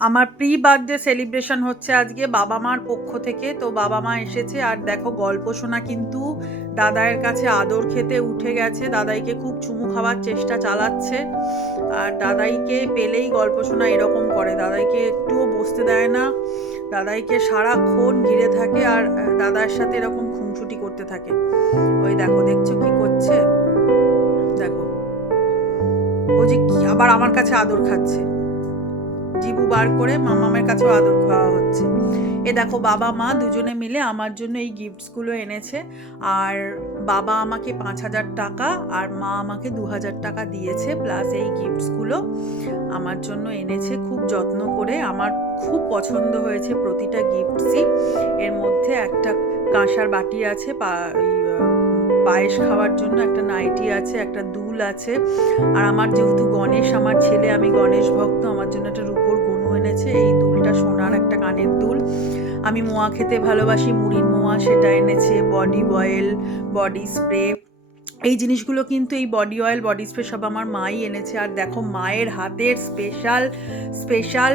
আমার pre birthday celebration হচ্ছে আজকে বাবা মার পক্ষ থেকে। তো বাবা মা এসেছে আর দেখো গল্প শোনা কিন্তু দাদাইয়ের কাছে আদর খেতে উঠে গেছে। দাদাইকে খুব চুমু খাওয়ার চেষ্টা চালাচ্ছে আর দাদাইকে পেলেই গল্প শোনা এরকম করে, দাদাইকে একটুও বসতে দেয় না, দাদাইকে সারাক্ষণ ঘিরে থাকে আর দাদার সাথে এরকম খুনসুটি করতে থাকে। ওই দেখো, দেখছো কি করছে, দেখো ও যে আবার আমার কাছে আদর খাচ্ছে, জিবু বার করে মামামের কাছেও আদর খাওয়া হচ্ছে। এ দেখো বাবা মা দুজনে মিলে আমার জন্য এই গিফটসগুলো এনেছে। আর বাবা আমাকে 5,000 টাকা আর মা আমাকে 2,000 টাকা দিয়েছে, প্লাস এই গিফটসগুলো আমার জন্য এনেছে খুব যত্ন করে। আমার খুব পছন্দ হয়েছে প্রতিটা গিফটসই। এর মধ্যে একটা কাঁসার বাটি আছে পায়েস খাওয়ার জন্য, একটা নাইটি আছে, একটা দুল আছে। আর আমার যেহেতু গণেশ আমার ছেলে, আমি গণেশ ভক্ত, আমার জন্য একটা রূপোর গনু এনেছে। এই দুলটা সোনার একটা কানের দুল। আমি মোয়া খেতে ভালোবাসি, মুড়ির মোয়া, সেটা এনেছে। বডি অয়েল, বডি স্প্রে, এই জিনিসগুলো কিন্তু এই বডি অয়েল বডি স্প্রে সব আমার মাই এনেছে। আর দেখো মায়ের হাতের স্পেশাল স্পেশাল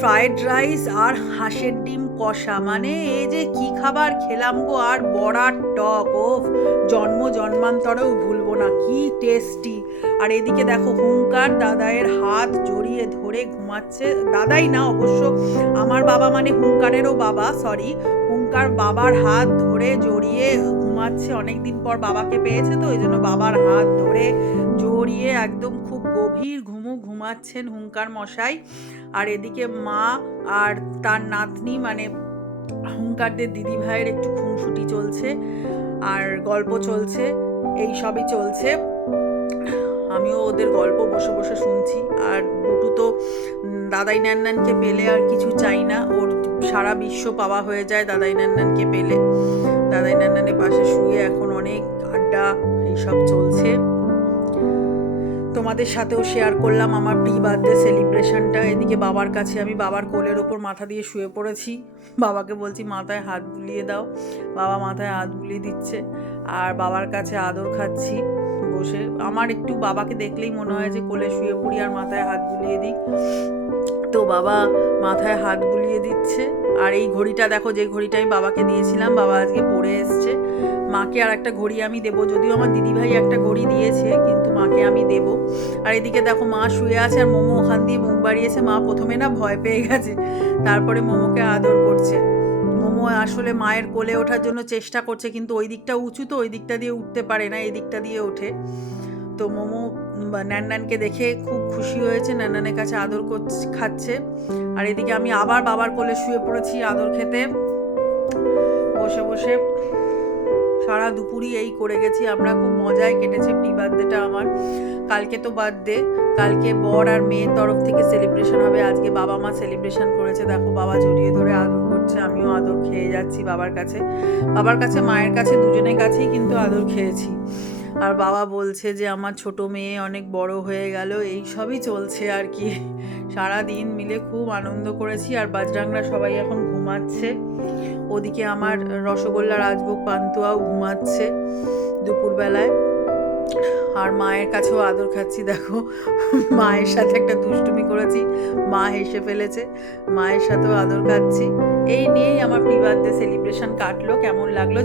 ফ্রায়েড রাইস আর হাঁসের ডিম কষা, মানে এই যে কি খাবার খেলাম গো। আর বড়ার টক, ও জন্মান্তরেও ভুলবো না, কি টেস্টি। আর এদিকে দেখো হুঙ্কার দাদাইয়ের হাত জড়িয়ে ধরে ঘুমাচ্ছে। দাদাই না অবশ্য, আমার বাবা মানে হুঙ্কারেরও বাবা, সরি, হুঙ্কার বাবার হাত ধরে জড়িয়ে ঘুমাচ্ছে। অনেকদিন পর বাবাকে পেয়েছে তো ওই জন্য বাবার হাত ধরে জড়িয়ে একদম খুব গভীর ঘুমাচ্ছেন হুঙ্কার মশাই। আর এদিকে মা আর তার নাতনি মানে হুঙ্কারদের দিদি ভাইয়ের একটু খুনসুটি চলছে আর গল্প চলছে, এই সবই চলছে। আমিও ওদের গল্প বসে বসে শুনছি। আর বুটু তো দাদাই নান্নানকে পেলে আর কিছু চাই না, ওর সারা বিশ্ব পাওয়া হয়ে যায় দাদাই নান্নানকে পেলে। দাদাই নান্নানের পাশে শুয়ে এখন অনেক আড্ডা এইসব চলছে। তোমাদের সাথেও শেয়ার করলাম আমার প্রি বার্থডে সেলিব্রেশনটা। এদিকে বাবার কাছে আমি বাবার কোলের ওপর মাথা দিয়ে শুয়ে পড়েছি, বাবাকে বলছি মাথায় হাত বুলিয়ে দাও, বাবা মাথায় হাত বুলিয়ে দিচ্ছে আর বাবার কাছে আদর খাচ্ছি বসে। আমার একটু বাবাকে দেখলেই মনে হয় যে কোলে শুয়ে পড়ি আর মাথায় হাত বুলিয়ে দিই, তো বাবা মাথায় হাত বুলিয়ে দিচ্ছে। আর এই ঘড়িটা দেখো, যে ঘড়িটা আমি বাবাকে দিয়েছিলাম, বাবা আজকে পরে এসছে। মাকে আর একটা ঘড়ি আমি দেবো, যদিও আমার দিদিভাই একটা ঘড়ি দিয়েছে, কিন্তু মাকে আমি দেব। আর এদিকে দেখো মা শুয়ে আছে আর মোমো ওখান দিয়ে মুখ বাড়িয়েছে। মা প্রথমে না ভয় পেয়ে গেছে, তারপরে মোমোকে আদর করছে। মোমো আসলে মায়ের কোলে ওঠার জন্য চেষ্টা করছে, কিন্তু ওই দিকটা উঁচু তো ওই দিকটা দিয়ে উঠতে পারে না, এই দিকটা দিয়ে ওঠে। তো মোমো ন্যানকে দেখে খুব খুশি হয়েছে, ন্যানের কাছে আদর খাচ্ছে। আর এদিকে আমি আবার বাবার কোলে শুয়ে পড়েছি আদর খেতে বসে বসে। সারা দুপুরই এই করে গেছি আমরা, খুব মজায় কেটেছে প্রি বার্থডেটা আমার। কালকে তো বার্থডে, কালকে বর আর মেয়ের তরফ থেকে সেলিব্রেশন হবে, আজকে বাবা মা সেলিব্রেশন করেছে। দেখো বাবা জড়িয়ে ধরে আদর করছে, আমিও আদর খেয়ে যাচ্ছি বাবার কাছে, মায়ের কাছে, দুজনের কাছেই কিন্তু আদর খেয়েছি। আর বাবা বলছে যে আমার ছোট মেয়ে অনেক বড় হয়ে গেল, এই সবই চলছে আর কি। সারা দিন মিলে খুব আনন্দ করেছি। আর বাজরাংরা সবাই এখন ঘুমাচ্ছে, ওদিকে আমার রসগোল্লা রাজভোগ পান্তুয়াও ঘুমাচ্ছে দুপুরবেলায়। আর মায়ের কাছেও আদর খাচ্ছি। দেখো মায়ের সাথে একটা দুষ্টুমি করেছি, মা হেসে ফেলেছে, মায়ের সাথেও আদর খাচ্ছি। এই নিয়েই আমার প্রি বার্থডে সেলিব্রেশন কাটলো। কেমন লাগলো